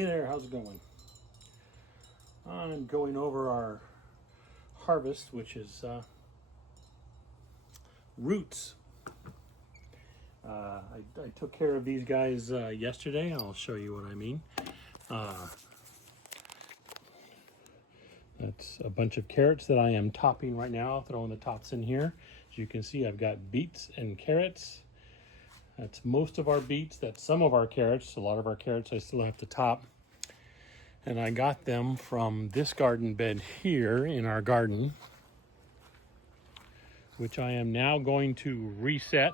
Hey there, how's it going? I'm going over our harvest, which is roots. I took care of these guys yesterday. I'll show you what I mean. That's a bunch of carrots that I am topping right now, throwing the tops in here. As you can see, I've got beets and carrots. That's most of our beets. That's some of our carrots. A lot of our carrots I still have to top. And I got them from this garden bed here in our garden, which I am now going to reset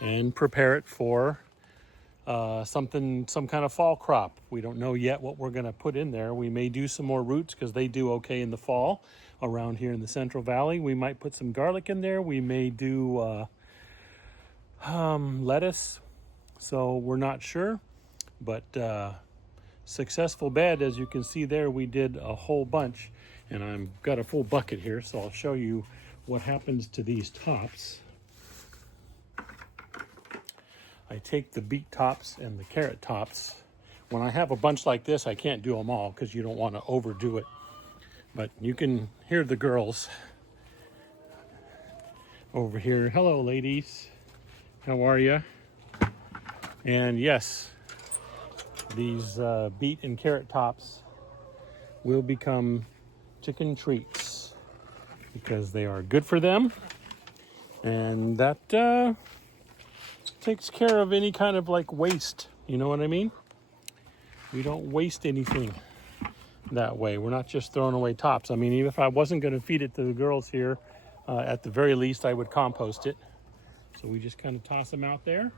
and prepare it for some kind of fall crop. We don't know yet what we're going to put in there. We may do some more roots because they do okay in the fall around here in the Central Valley. We might put some garlic in there. We may do lettuce. So we're not sure, but successful bed, as you can see there, we did a whole bunch, and I've got a full bucket here, so I'll show you what happens to these tops. I take the beet tops and the carrot tops. When I have a bunch like this, I can't do them all because you don't want to overdo it, but you can hear the girls over here. Hello, ladies. How are you? And yes, these beet and carrot tops will become chicken treats because they are good for them, and that takes care of any kind of like waste. You know what I mean? We don't waste anything that way. We're not just throwing away tops. I mean, even if I wasn't going to feed it to the girls here, at the very least I would compost it. So we just kind of toss them out there.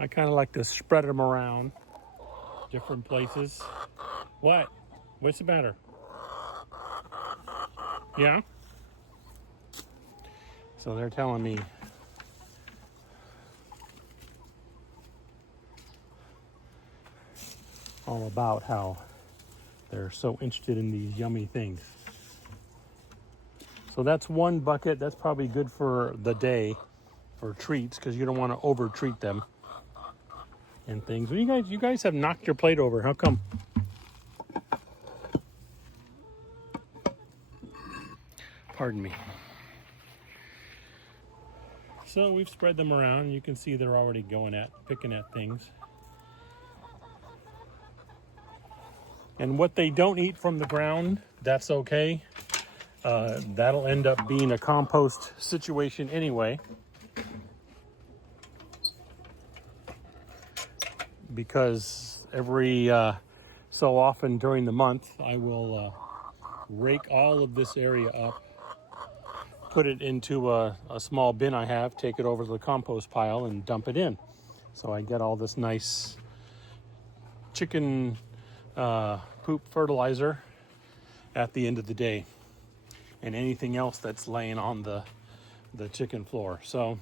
I kind of like to spread them around different places. What? What's the matter? Yeah? So they're telling me all about how they're so interested in these yummy things. So that's one bucket. That's probably good for the day for treats because you don't want to over treat them and things. Well, you guys have knocked your plate over. How come? Pardon me. So we've spread them around. You can see they're already picking at things. And what they don't eat from the ground, that's okay. That'll end up being a compost situation anyway, because every so often during the month I will rake all of this area up, put it into a small bin I have, take it over to the compost pile and dump it in. So I get all this nice chicken poop fertilizer at the end of the day, and anything else that's laying on the chicken floor. So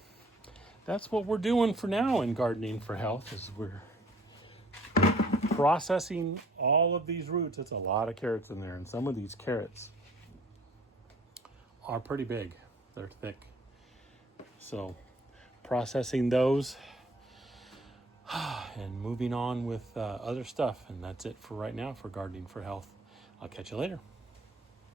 that's what we're doing for now in Gardening for Health, is we're processing all of these roots. It's a lot of carrots in there, and some of these carrots are pretty big. They're thick. So processing those and moving on with other stuff. And that's it for right now for Gardening for Health. I'll catch you later.